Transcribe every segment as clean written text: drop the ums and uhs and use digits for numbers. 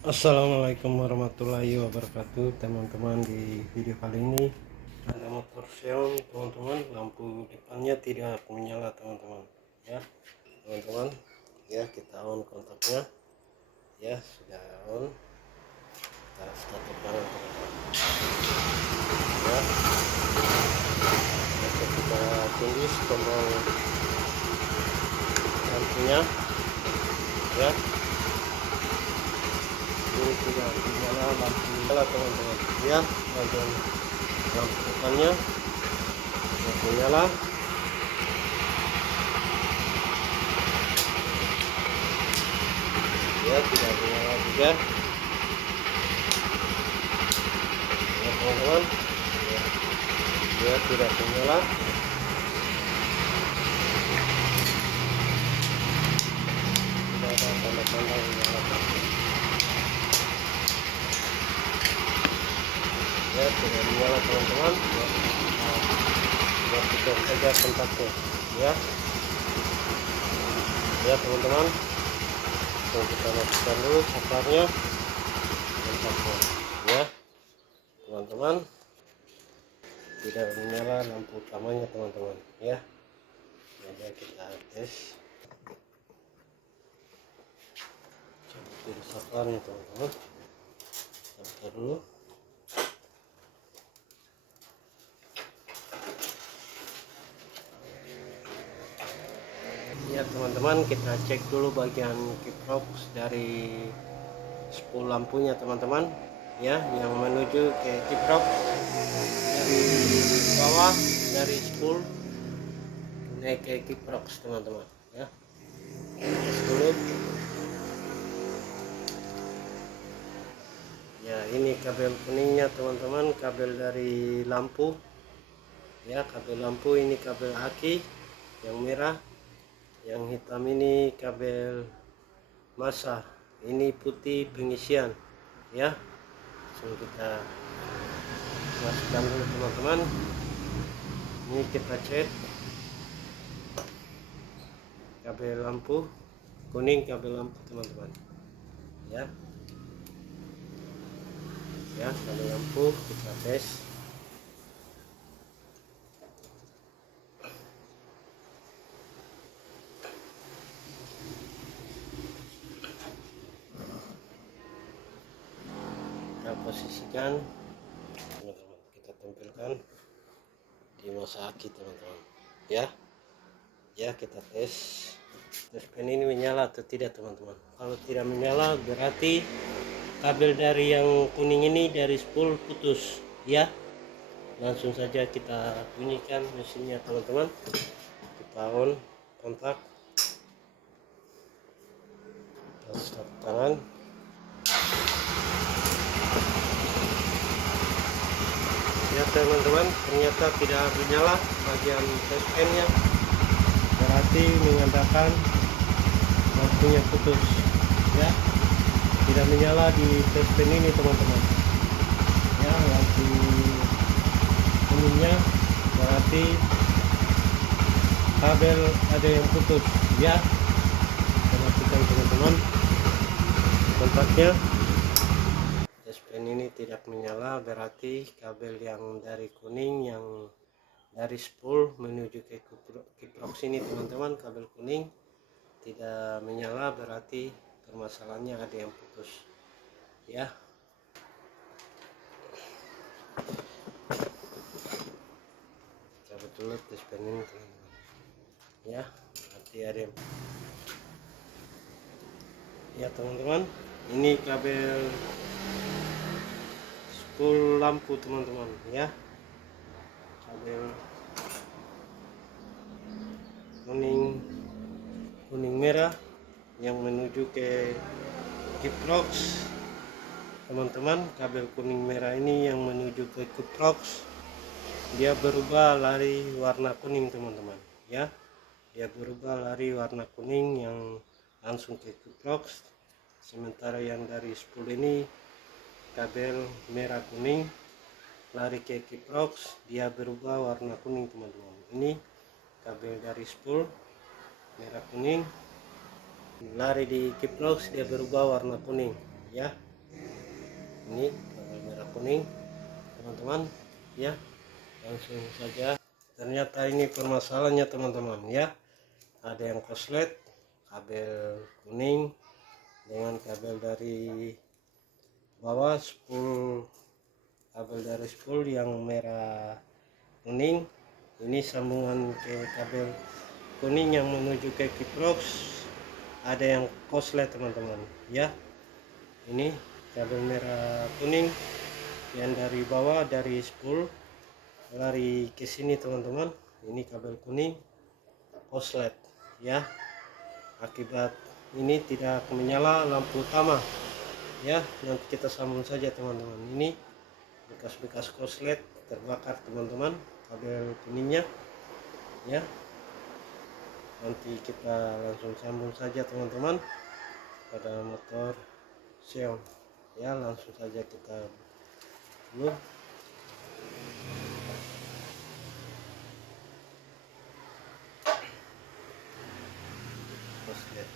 Assalamualaikum warahmatullahi wabarakatuh teman-teman. Di video kali ini ada motor Xeon teman-teman, lampu depannya tidak menyala teman-teman ya. Teman-teman ya, kita on kontaknya ya, sudah on, kita start bareng teman-teman ya. Kita tulis tombol lampunya ya, ini tidak menyala, lampu menyala teman-teman ya. Bagian lampu depannya tidak menyala ya, tidak menyala juga ya teman-teman ya, dia tidak menyala. Tidak ada tanda-tanda menyala ya, tidak menyala teman-teman ya. Kita tutup saja kontaknya ya ya teman-teman. Kita matikan dulu saklarnya, kontaknya ya teman-teman. Tidak menyala lampu utamanya teman-teman ya. Jadi kita tes coba saklarnya teman-teman. Kita dulu ya teman-teman. Kita cek dulu bagian kiprok dari spool lampunya teman-teman ya, yang menuju ke kiprok dari bawah, dari spool naik ke kiprok teman-teman ya. Tes dulu ya. Ini kabel kuningnya teman-teman, kabel dari lampu ya, kabel lampu. Ini kabel aki yang merah, yang hitam ini kabel masa, ini putih pengisian ya. Langsung kita masukkan dulu teman-teman. Ini kita cek kabel lampu kuning, kabel lampu teman-teman ya ya, kabel lampu kita tes. Kita posisikan teman-teman, kita tempelkan di masa aki teman-teman ya ya. Kita tes pen ini menyala atau tidak teman-teman. Kalau tidak menyala berarti kabel dari yang kuning ini dari spool putus ya. Langsung saja kita bunyikan mesinnya teman-teman. Kita on kontak, kita start tangan ya teman-teman. Ternyata tidak menyala bagian pen nya, berarti menandakan lampunya putus ya. Tidak menyala di pen ini teman-teman ya, lampu kuningnya berarti kabel ada yang putus ya. Kita matikan teman-teman kontaknya. pen ini tidak menyala, berarti kabel yang dari kuning, yang dari spool menuju ke kiprok sini teman-teman, kabel kuning tidak menyala, berarti permasalahannya ada yang putus ya. Coba dulu tes pen ini teman-teman ya, berarti ada yang ya teman-teman. Ini kabel spool lampu teman-teman ya, kabel kuning merah yang menuju ke kiprok teman-teman. Kabel kuning merah ini yang menuju ke kiprok, dia berubah lari warna kuning teman-teman ya. Dia berubah lari warna kuning yang langsung ke kiprok. Sementara yang dari spool ini kabel merah kuning lari ke kiprok, dia berubah warna kuning teman-teman. Ini kabel dari spool merah kuning lari di kiprok, dia berubah warna kuning ya. Ini kabel merah kuning teman-teman ya. Langsung saja. Ternyata ini permasalahannya teman-teman ya, ada yang korslet kabel kuning dengan kabel dari bawah spool, kabel dari spool yang merah kuning. Ini sambungan ke kabel kuning yang menuju ke kiprox, ada yang korslet teman-teman ya. Ini kabel merah kuning yang dari bawah dari spool lari ke sini teman-teman. Ini kabel kuning korslet ya, akibat ini tidak menyala lampu utama ya. Nanti kita sambung saja teman-teman. Ini bekas-bekas korslet terbakar teman-teman, kabel kuningnya ya. Nanti kita langsung sambung saja teman-teman pada motor Xeon ya. Langsung saja kita dulu. Korslet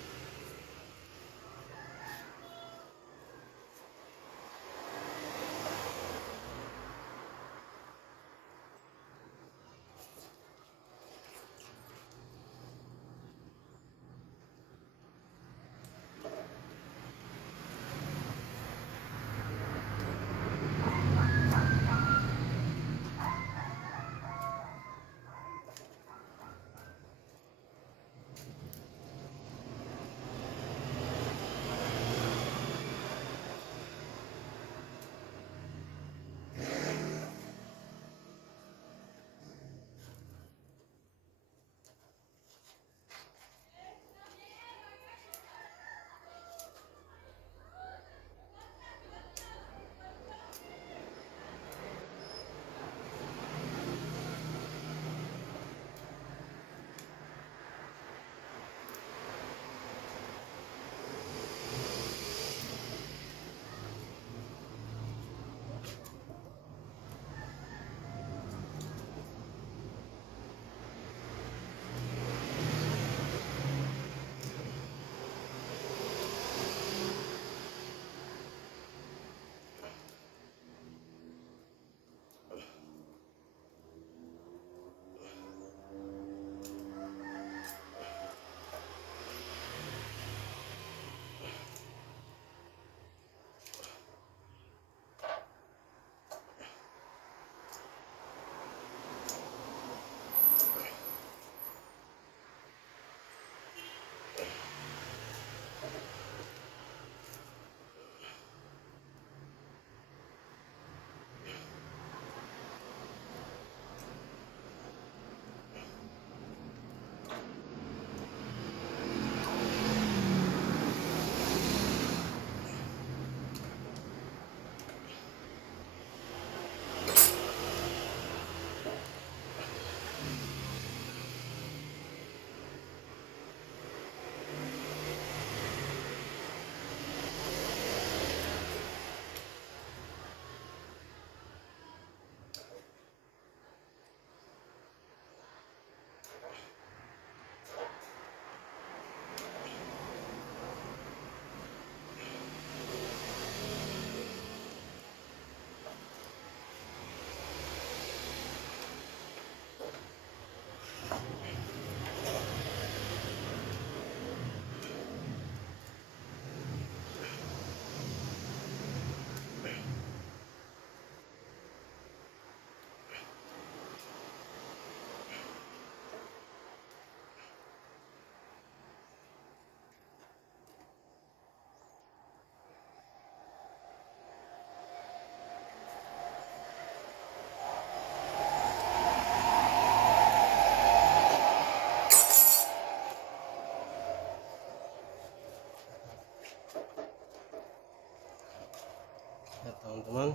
ya teman-teman.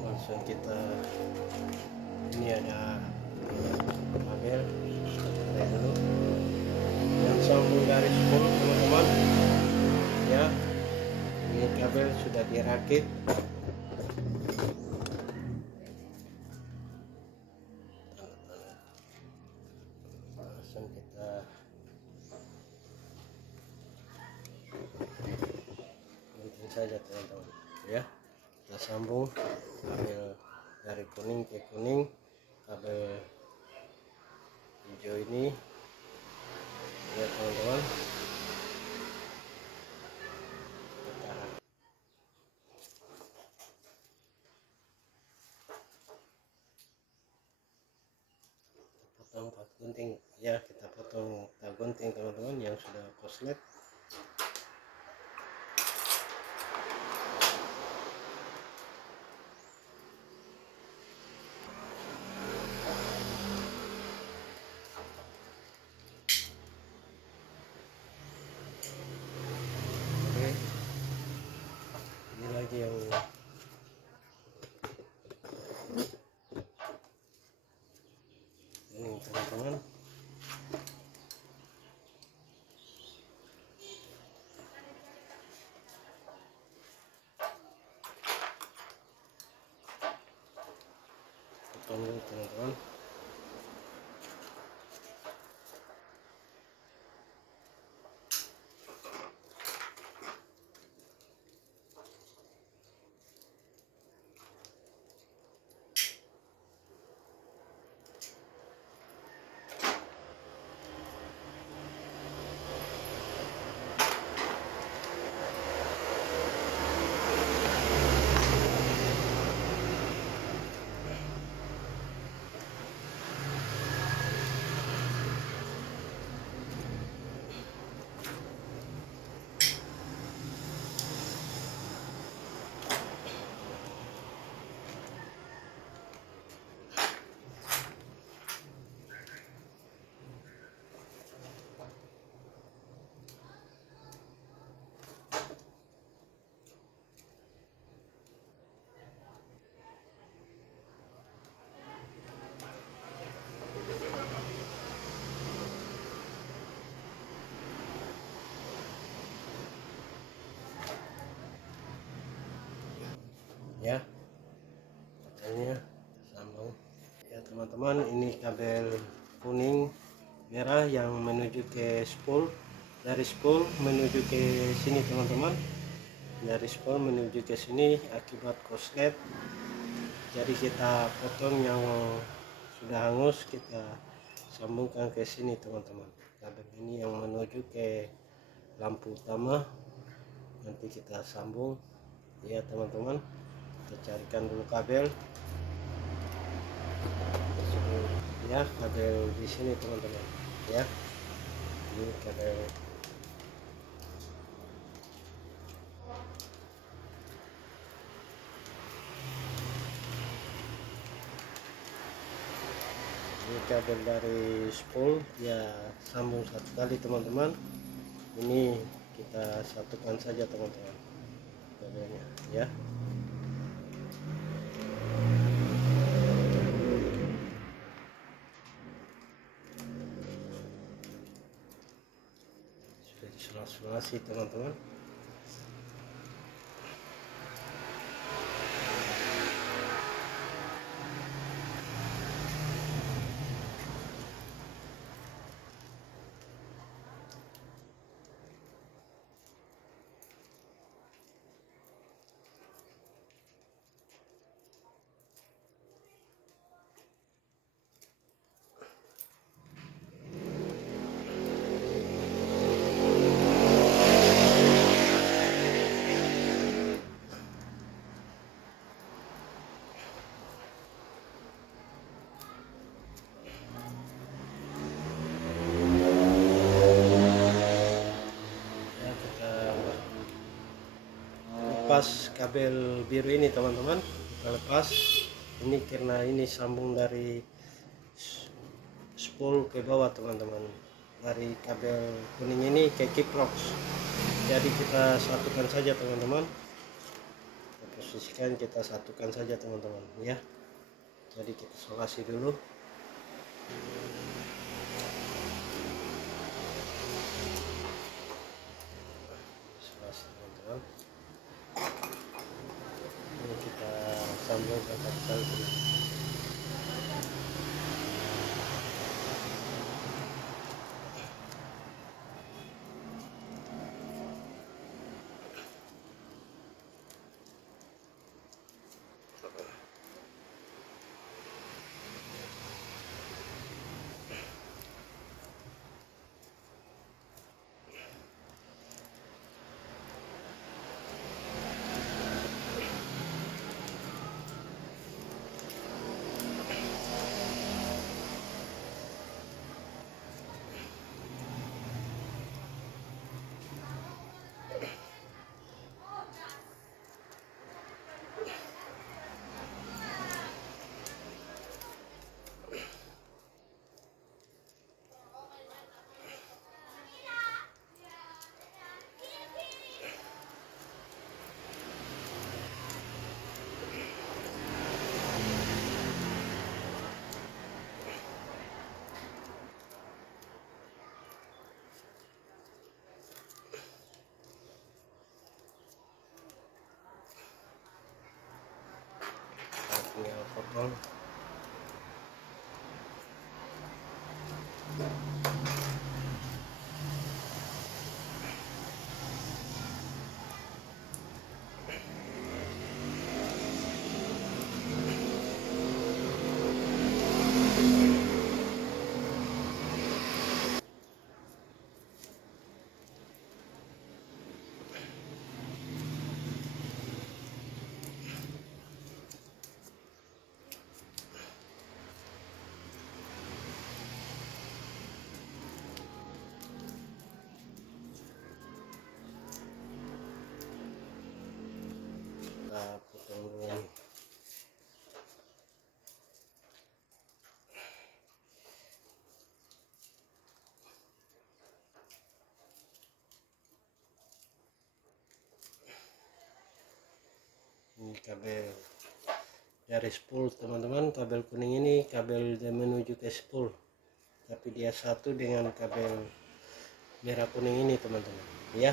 Langsung kita, ini ada kabel kita dulu yang sambung dari spool teman-teman ya. Ini kabel sudah dirakit. Langsung kita gunting saja teman-teman. ya. Kita sambung kabel dari kuning ke kuning, kabel hijau ini ya teman-teman. Potong 4 gunting ya, kita potong 4 gunting teman-teman yang sudah korslet. Oke, ini lagi yang ini teman-teman. Potong dulu teman-teman. Ya, kabelnya sambung ya teman-teman. Ini kabel kuning merah yang menuju ke spool, dari spool menuju ke sini teman-teman, dari spool menuju ke sini akibat korslet. Jadi kita potong yang sudah hangus, kita sambungkan ke sini teman-teman. Kabel ini yang menuju ke lampu utama, nanti kita sambung ya teman-teman. Kita carikan dulu kabel ya, kabel di sini teman-teman ya. Ini kabel dari spool ya, sambung satu kali teman-teman. Ini kita satukan saja teman-teman kabelnya ya. Sudah disolasi teman-teman. Lepas kabel biru ini teman-teman, kita lepas ini karena ini sambung dari spool ke bawah teman-teman, dari kabel kuning ini ke kickbox. Jadi kita satukan saja teman-teman, kita posisikan, kita satukan saja teman-teman ya. Jadi kita solasi dulu. Solasi teman-teman. Ini kita sambung ke kabel ini. Ini kabel dari spool teman-teman. Kabel kuning ini kabel yang menuju ke spool, tapi dia satu dengan kabel merah kuning ini teman-teman ya.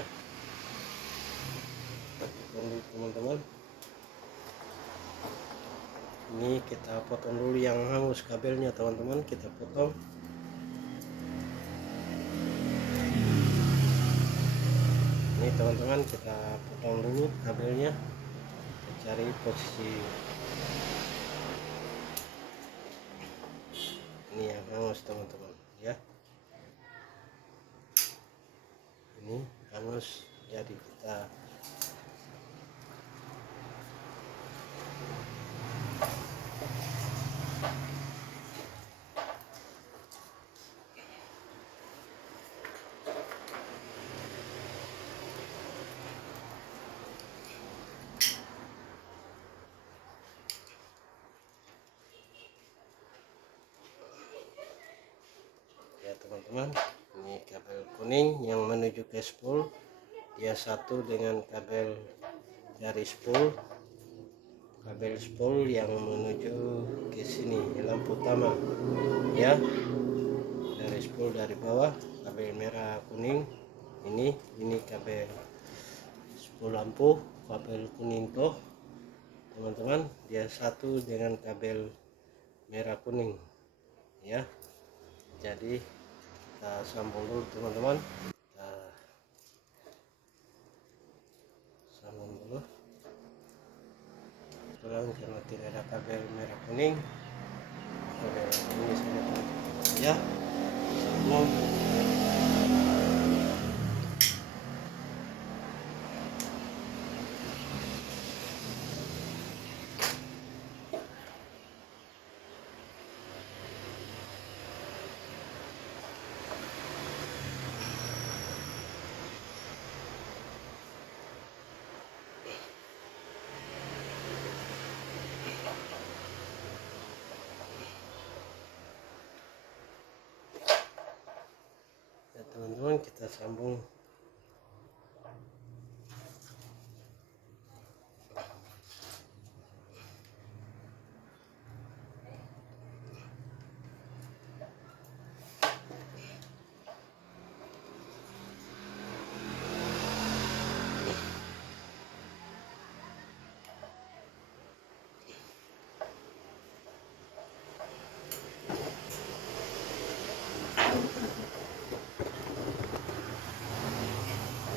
Tunggu teman-teman, ini kita potong dulu yang hangus kabelnya teman-teman, kita potong. Ini teman-teman, kita potong dulu kabelnya, kita cari posisi ini yang hangus teman-teman ya. Ini hangus, jadi kita ya teman-teman, ini kabel kuning yang menuju ke spool, dia satu dengan kabel dari spool, kabel spool yang menuju ke sini lampu utama ya. Dari spool dari bawah kabel merah kuning, ini kabel spool lampu, kabel kuning tuh teman-teman, dia satu dengan kabel merah kuning ya. Jadi kita sambung dulu teman-teman, kita sambung dulu pulang karena tidak ada kabel merah kuning, kabel ini saja teman-teman ya. Sambung. Ya teman-teman, kita sambung.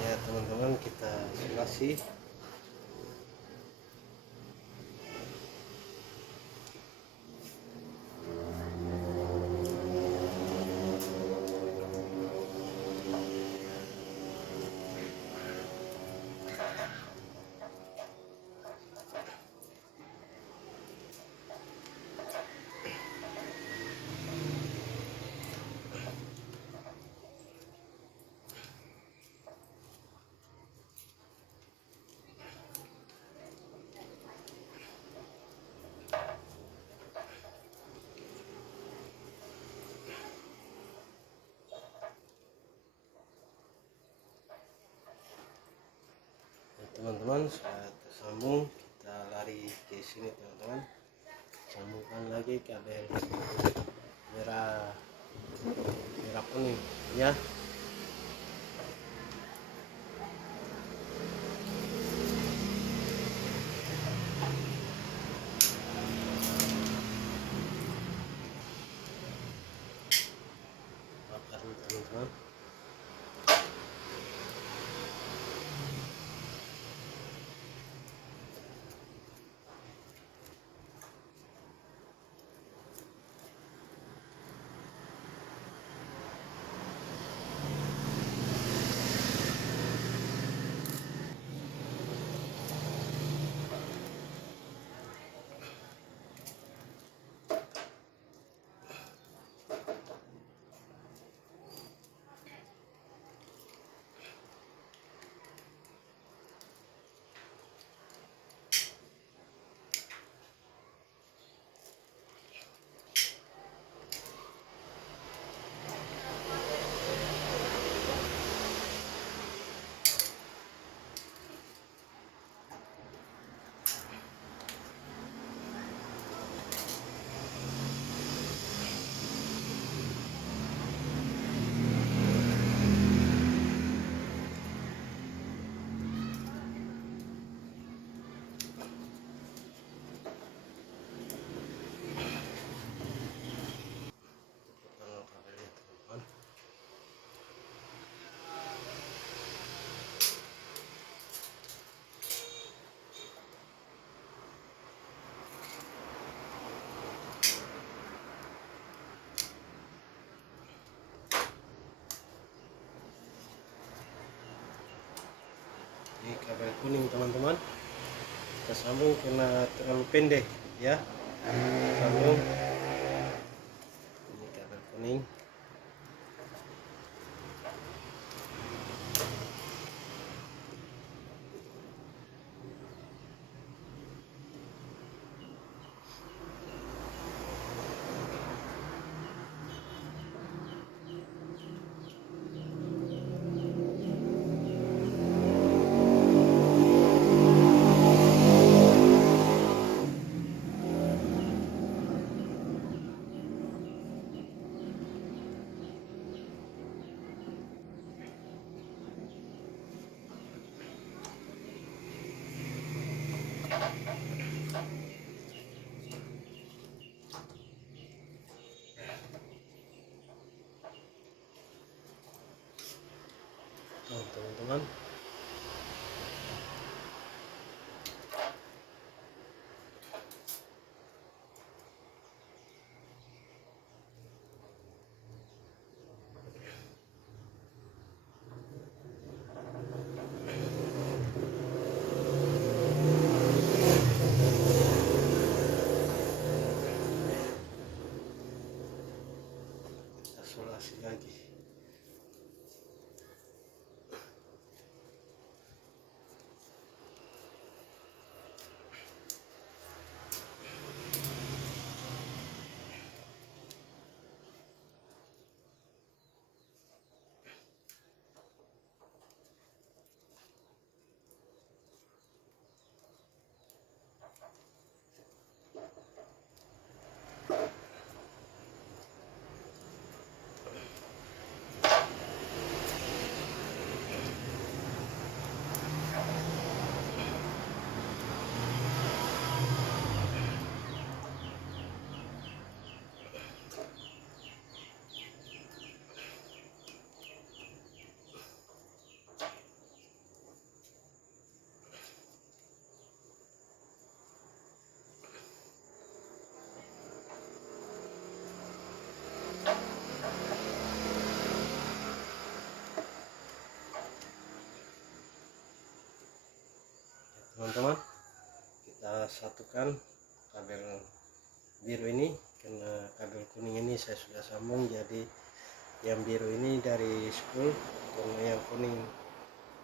Ya teman-teman, kita isolasi. Teman-teman, sudah tersambung, kita lari ke sini teman-teman, sambungkan lagi kabel merah kuning ya. Bakar teman-teman. kabel kuning teman-teman. Kita sambung karena terlalu pendek ya. Sambung ini kabel kuning. Teman-teman, isolasi lagi. Teman-teman, kita satukan kabel biru ini karena kabel kuning ini saya sudah sambung, jadi yang biru ini dari spool, karena yang kuning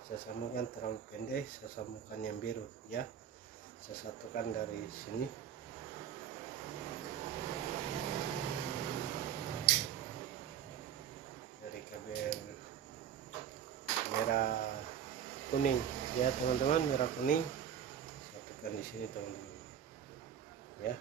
saya sambungkan terlalu pendek, saya sambungkan yang biru ya. Saya satukan dari sini. Dari kabel merah kuning ya teman-teman, merah kuning satukan di sini teman-teman ya.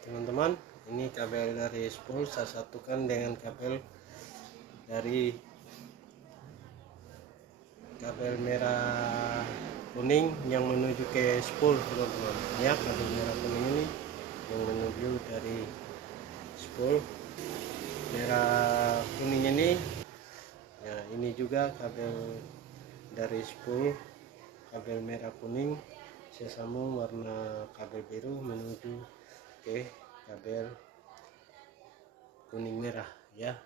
Teman-teman, ini kabel dari spool saya satukan dengan kabel dari kabel merah kuning yang menuju ke spool, teman-teman ya. Kabel merah kuning ini yang menuju dari spool merah kuning ini ya. Ini juga kabel dari spool kabel merah kuning, saya sambung warna kabel biru menuju ke kabel kuning merah ya.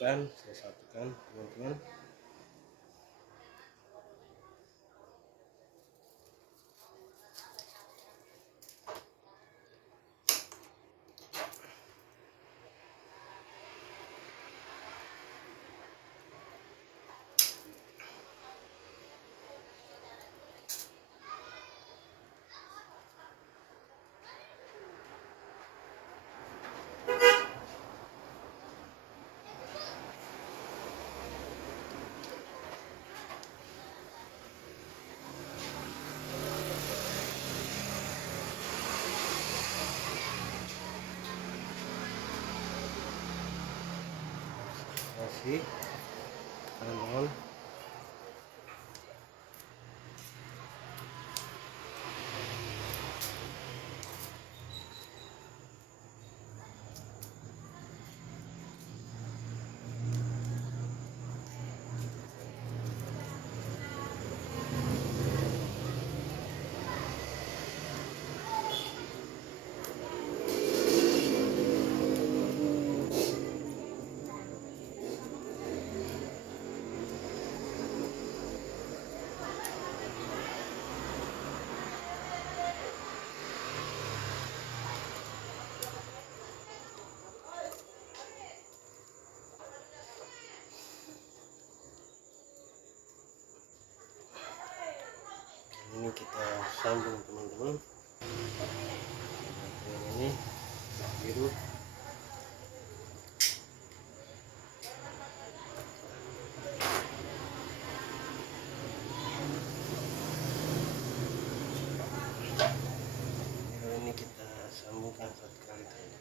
Saya satukan teman-teman. Kasih teman-teman. Ini kita sambung teman-teman. Ini biru. Ini kita sambungkan satu kali saja.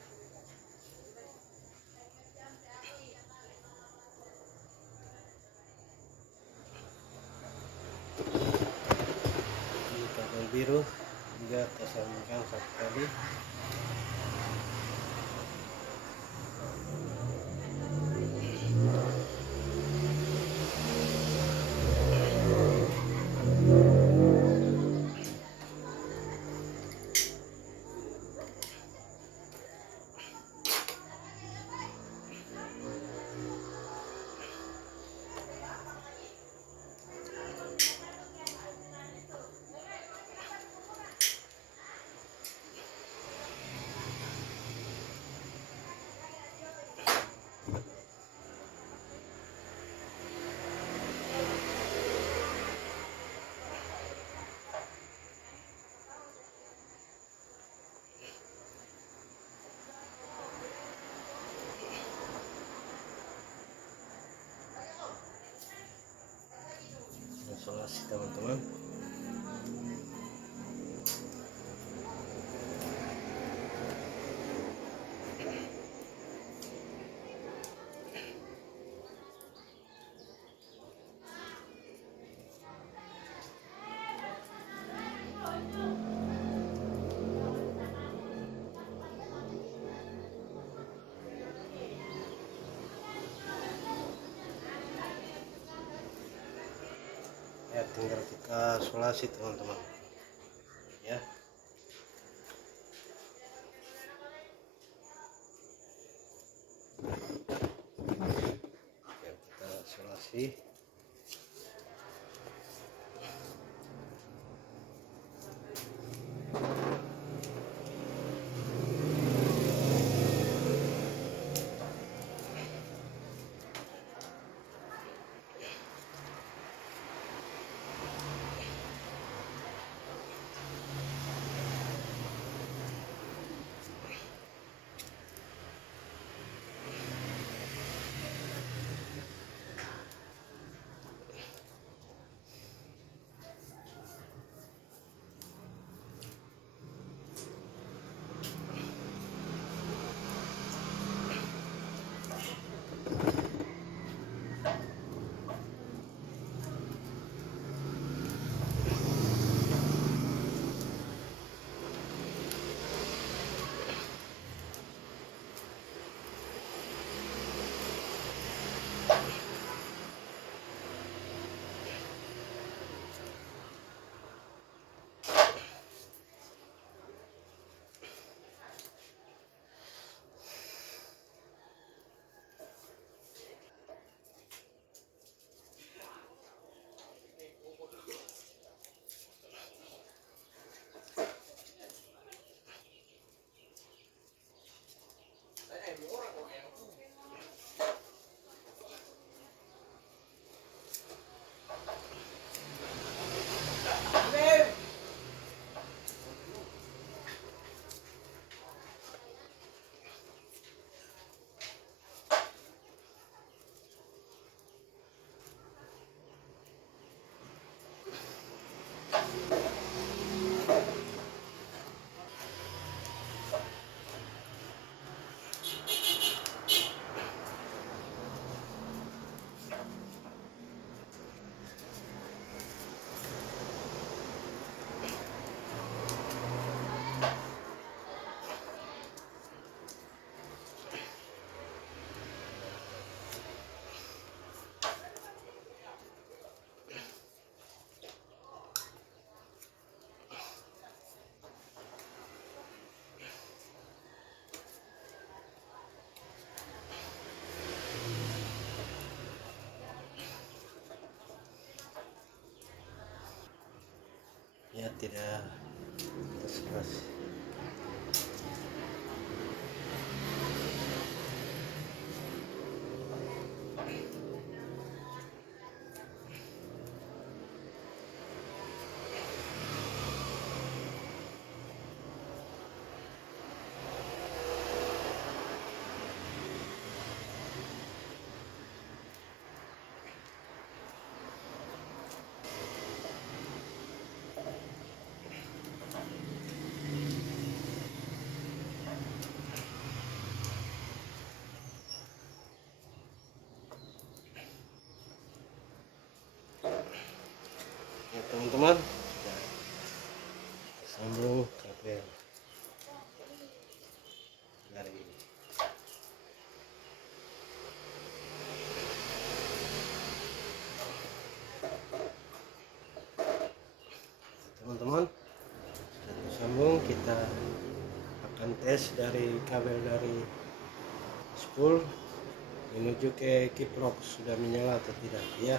Ini kabel biru juga kita sambungkan satu kali. Isolasi teman-teman. Ya, tinggal kita isolasi teman-teman ya. Ya, kita isolasi. tidak terselas. Ya teman-teman, sambung kabel dari teman-teman, sudah tersambung. Kita akan tes dari kabel dari spool menuju ke kiprok sudah menyala atau tidak. Ya,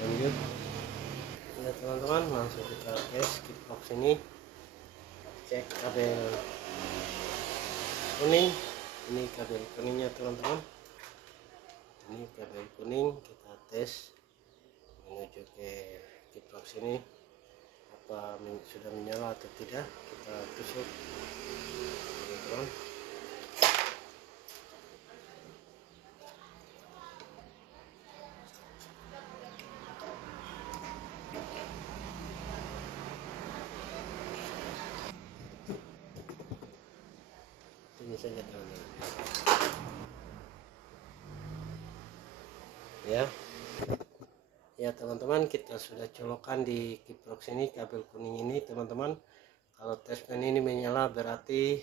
lanjut. Ya teman-teman, langsung kita tes kiprok ini. Cek kabel kuning, ini kabel kuningnya teman-teman, ini kabel kuning. Kita tes menuju ke kiprok sini apa sudah menyala atau tidak. Kita tusuk teman-teman. Ini saja teman-teman. Ya teman-teman, kita sudah colokan di kiprok sini kabel kuning ini teman-teman. Kalau tesmen ini menyala berarti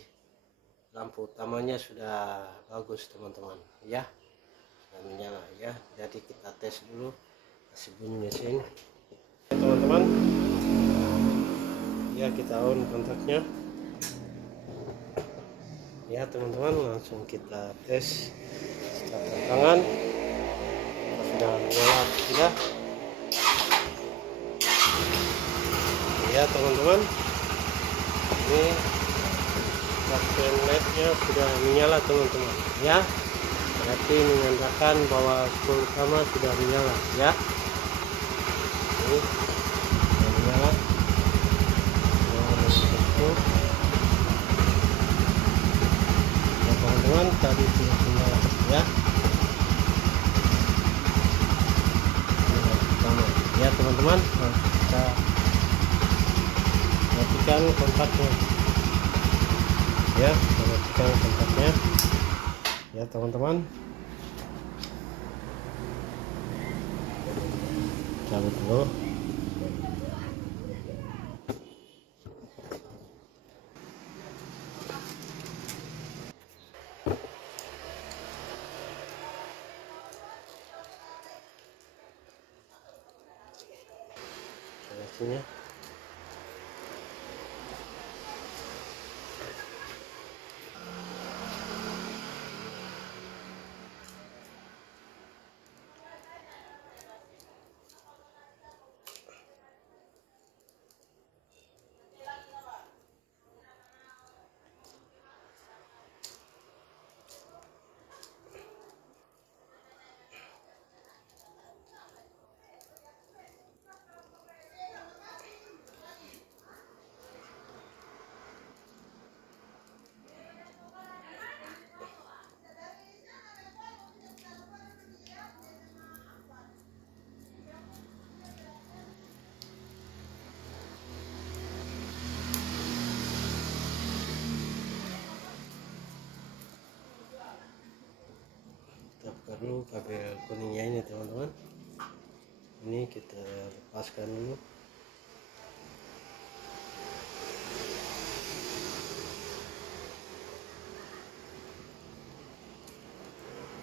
lampu utamanya sudah bagus teman-teman, ya sudah menyala ya. Jadi kita tes dulu, kasih bunyi mesin ya, teman-teman. Ya, kita on kontaknya ya teman-teman. Langsung kita tes setelah tangan sudah menyala atau tidak ya teman-teman. Ini backlightnya sudah menyala teman-teman ya, berarti menandakan bahwa spool utama sudah menyala ya. Ini sudah menyala ya teman-teman, tadi sudah menyala ya. Ya teman-teman, kita matikan kontaknya ya, matikan kontaknya ya teman-teman. Cabut dulu. Hasilnya kita buka dulu kabel kuningnya ini teman-teman. Ini kita lepaskan dulu.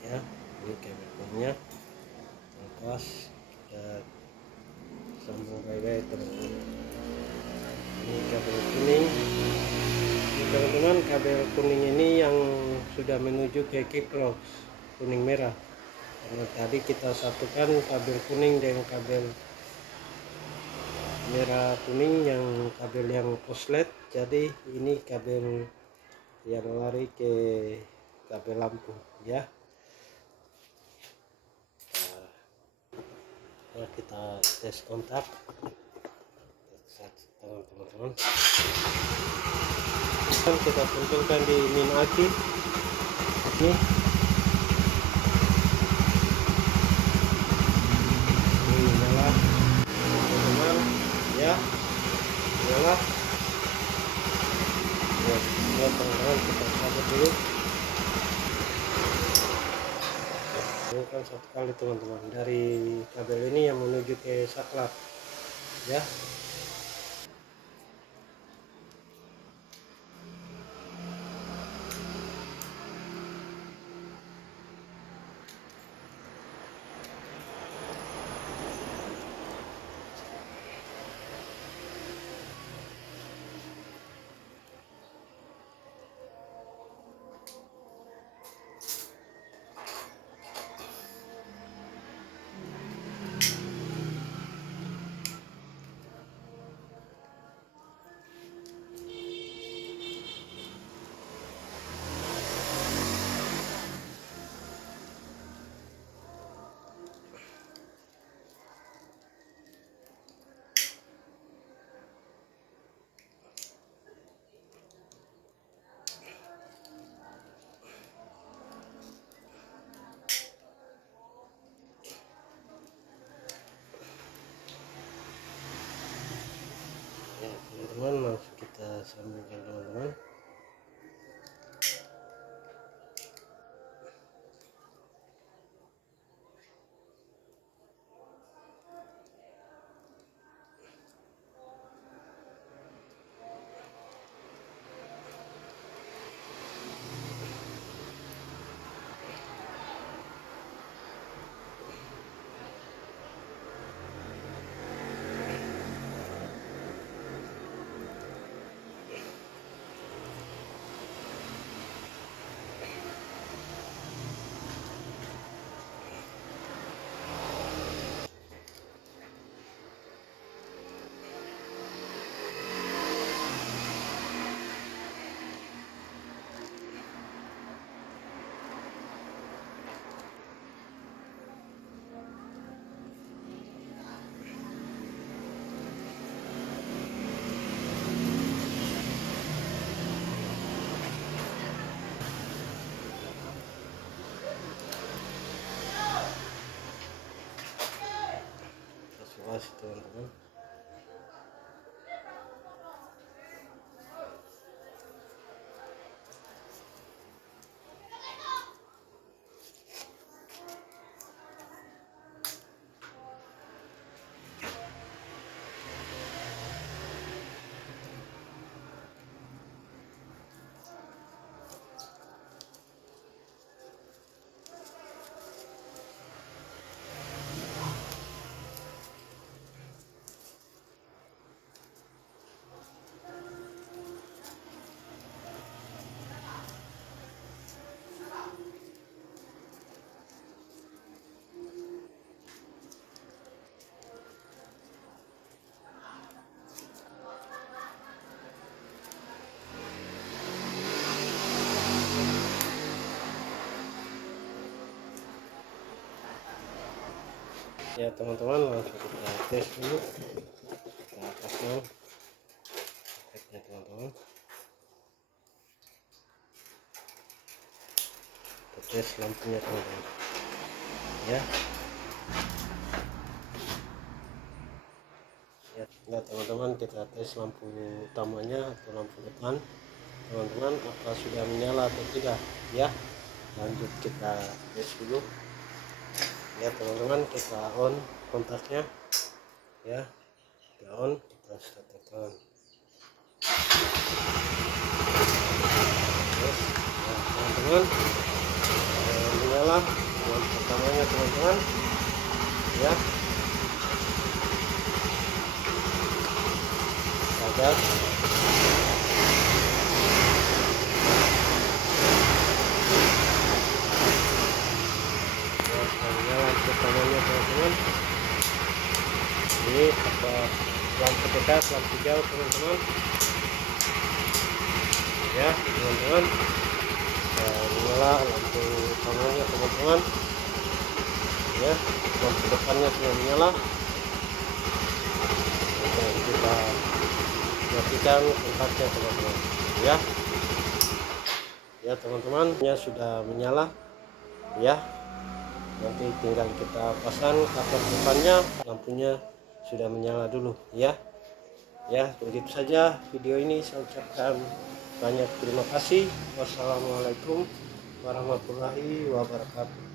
Ya, ini kabel kuningnya lepas, kita sambung baik-baik teman-teman. Ini kabel kuning ini teman-teman, kabel kuning ini yang sudah menuju ke kiprok kuning merah, karena tadi kita satukan kabel kuning dengan kabel merah kuning yang kabel yang koslet, jadi ini kabel yang lari ke kabel lampu ya. Nah, kita tes kontak teman-teman. Kita tentukan di min aki ini. Ini nyala teman-teman ya, nyala ya. Teman-teman, kita cabut dulu. Ini kan satu kali teman-teman, dari kabel ini yang menuju ke saklar ya. Ya teman-teman, langsung kita sambungkan teman-teman. Kasih teman-teman. Ya teman-teman, langsung kita tes dulu. Kita pasang efeknya teman-teman. Kita tes lampunya teman-teman ya. Nah teman-teman, kita tes lampu utamanya atau lampu depan teman-teman, apa sudah menyala atau tidak ya. Lanjut kita tes dulu ya teman-teman. Kita on kontaknya ya, kita on, kita start tekan. Terus ya teman-teman, menyala lampu pertamanya teman-teman ya. Gas ya, lampu pertamanya teman-teman. Ini apa lampu dekat, lampu jauh teman-teman ya teman-teman. Nyala lampu utamanya teman-teman ya, lampu depannya sudah menyala. Oke, kita matikan kontaknya teman-teman ya. Ya teman-teman, ya sudah menyala ya. Nanti tinggal kita pasang cover depannya, lampunya sudah menyala dulu ya. Ya begitu saja video ini, saya ucapkan banyak terima kasih. Wassalamualaikum warahmatullahi wabarakatuh.